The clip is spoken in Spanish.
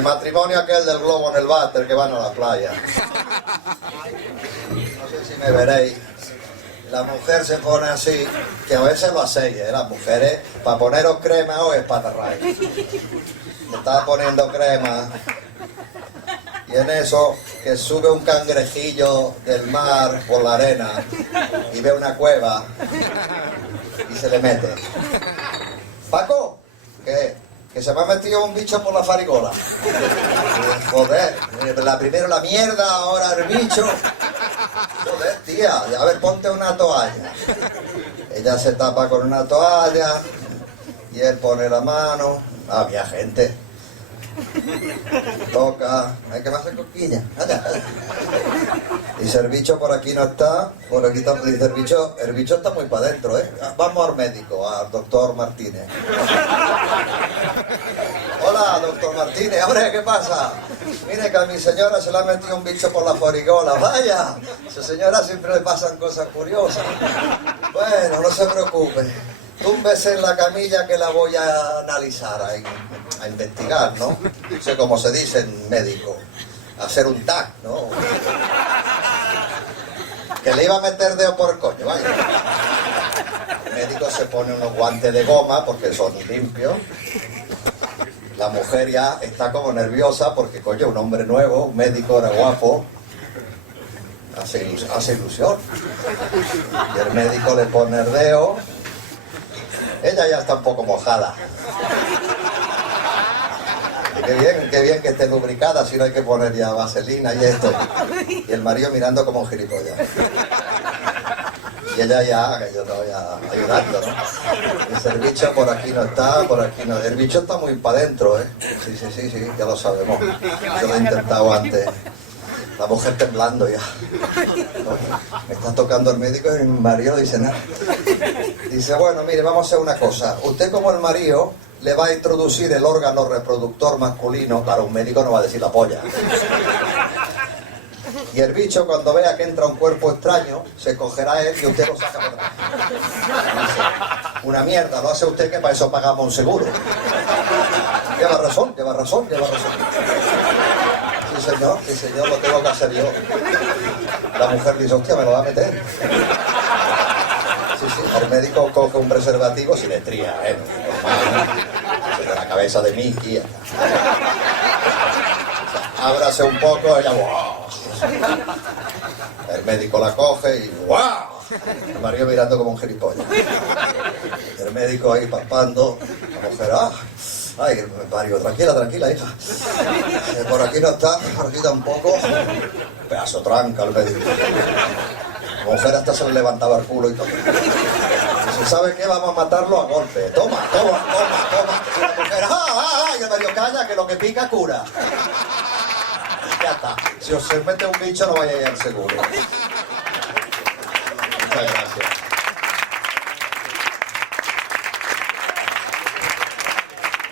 El matrimonio aquel del globo en el váter que van a la playa. No sé si me veréis. La mujer se pone así, que a veces lo hacéis, las mujeres, para poneros crema o espatarráis. Le estaba poniendo crema. Y en eso, que sube un cangrejillo del mar por la arena y ve una cueva y se le mete. Paco, ¿qué? Que se me ha metido un bicho por la farigola. Y, joder, la primero la mierda, ahora el bicho. Joder, tía, a ver, ponte una toalla. Ella se tapa con una toalla y él pone la mano. Había gente. Toca, hay que me hacer cosquillas. Dice, el bicho por aquí no está, por aquí está. Dice, el bicho está muy para adentro, ¿eh? Vamos al médico, al doctor Martínez. Hola, doctor Martínez, hombre, ¿qué pasa? Mire que a mi señora se le ha metido un bicho por la farigola. Vaya, a su señora siempre le pasan cosas curiosas. Bueno, no se preocupe. Túmbese en la camilla que la voy a analizar, a investigar, ¿no? No sé cómo se dice en médico. Hacer un TAC, ¿no? Que le iba a meter dedo por el coño, vaya. El médico se pone unos guantes de goma porque son limpios. La mujer ya está como nerviosa porque, coño, un hombre nuevo, un médico era guapo. Hace ilusión. Y el médico le pone el dedo. Ella ya está un poco mojada. Qué bien que esté lubricada, si no hay que poner ya vaselina y esto. Y el marido mirando como un gilipollas. Y ella ya, que yo estaba ya ayudando, ¿no? Dice, el bicho por aquí no está, por aquí no. El bicho está muy para adentro, ¿eh? Sí, ya lo sabemos. Yo lo he intentado antes. La mujer temblando ya. Me está tocando el médico y mi marido no dice nada. Dice, bueno, mire, vamos a hacer una cosa. Usted como el marido le va a introducir el órgano reproductor masculino. Claro, un médico no va a decir la polla. Y el bicho, cuando vea que entra un cuerpo extraño, se cogerá él y usted lo saca por atrás. Dice, una mierda, lo hace usted, que para eso pagamos un seguro. Lleva razón. Sí, señor, lo tengo que hacer yo. La mujer dice, hostia, me lo va a meter. Sí, el médico coge un preservativo sin estría, de la cabeza de Mickey. Ábrase un poco, ella, ¡wow! El médico la coge y ¡wow! El marido mirando como un gilipollas. El médico ahí palpando, la mujer, ay, el marido, tranquila, hija. Por aquí no está, por aquí tampoco. Pedazo tranca el médico. La mujer hasta se le levantaba el culo y todo. Dice, ¿sabe qué? Vamos a matarlo a golpe. Toma. Y la mujer, y el marido, calla, que lo que pica cura. Ya está. Si os se mete un bicho no vaya a ir al seguro. Muchas gracias.